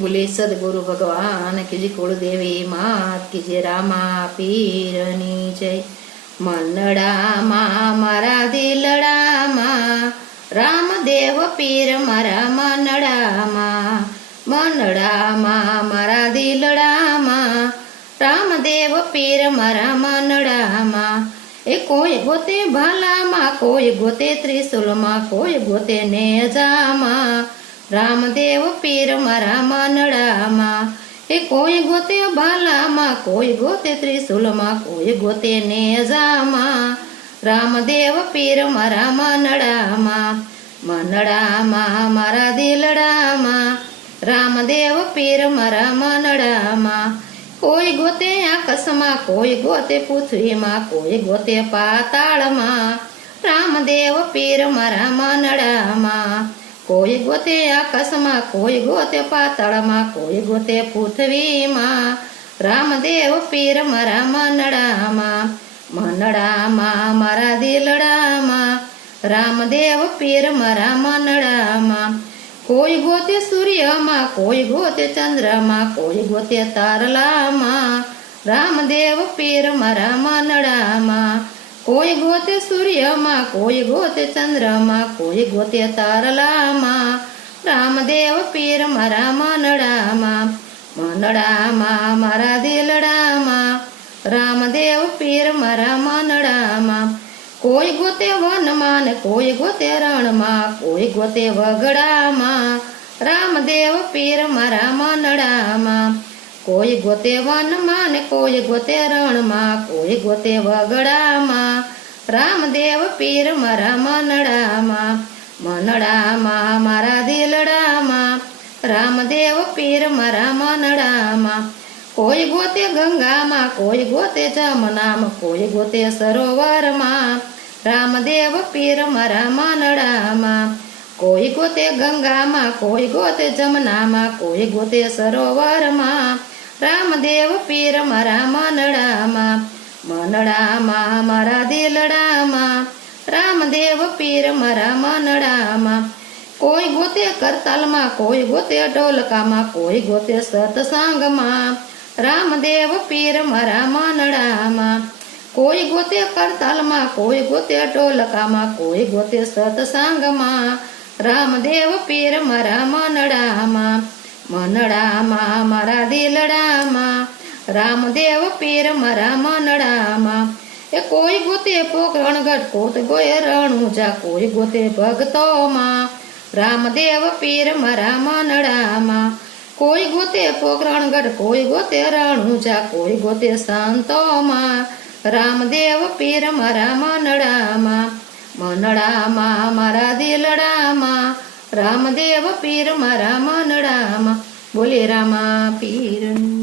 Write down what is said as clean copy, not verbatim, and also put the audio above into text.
बोले सदगुरु भगवान की जय, कुलदेवी मात की जय, रामा पीरनी जय। मनडामा मारा दिलडामा रामदेव पीर मारा मनडामा, मनडामा मारा दिलडामा रामदेव पीर मारा मनडामा। ए कोई गोते भालामा, कोई गोते त्रिशूलमा, कोई गोते नेजामा रामदेव पीर मारा मनडामा। ए कोई गोते भालामा, कोई गोते त्रिशूलमा, कोई गोते नेजामा रामदेव पीर मारा मनडामा। मनडामा मारा दिलडामा रामदेव पीर मारा मनडामा। कोई गोते आकाशमा, कोई गोते पृथ्वीमा, कोई गोते पाताळमा रामदेव पीर मारा मनडामा। कोई गोते आकाशमा, कोई गोते पाताळमा, कोई गोते पृथ्वीमा रामदेव पीर मारा मनडामा। मनडामा मारा दिलडामा रामदेव पीर मारा मनडामा। कोई गोते सूर्यमा, कोई गोते चंद्रमा, कोई गोते तारलामा रामदेव पीर मारा मनडामा। कोई गोते सूर्यमा, कोई गोते चंद्रमा, कोई गोते तारलामा रामदेव पीर मारा मनडामा। मनडामा मारा दिलडामा रामदेव पीर मारा मनडामा। कोई गोते वनमा ने कोई गोते रણमा, कोई गोते वगडामा रामदेव पीर मारा मनडामा। कोई गोते वनमा ने कोई गोते रણमा, कोई गोते वगडामा रामदेव पीर मारा मनडामा। मनडामा मारा दिलडामा रामदेव पीर मारा मनडामा। कोई गोते गंगामा, कोई गोते जमुनामा, कोई गोते सरोवरमा रामदेव पीर मारा मनडामा। कोई गोते गंगामा, कोई गोते जमुनामा, कोई गोते सरोवरमा रामदेव पीर मारा मनडामा। मनडामा मारा दिलडामा रामदेव पीर मारा मनडामा। कोई गोते करतालमा, कोई गोते ढोलकामा, कोई गोते सतसंगमा रामदेव पीर मारा मनडामा। कोई गोते करतालमा, कोई गोते ढोलकामा, कोई गोते सतसंगमा रामदेव पीर मारा मनडामा। मनडामा मारा दिलडामा रामदेव पीर मारा मनडामा। ए कोई गोते पोकरणगढ़, कोई गोये रणुजा, कोई गोते भगतोमा रामदेव पीर मारा मनडामा। कोई गोते पोकरणगढ़, कोई गोते रणुजा, कोई गोते संतोमा रामदेव पीर मारा मनडामा। मनडामा मारा दिलडामा रामदेव पीर मारा मनडामा। बोले रामा पीर।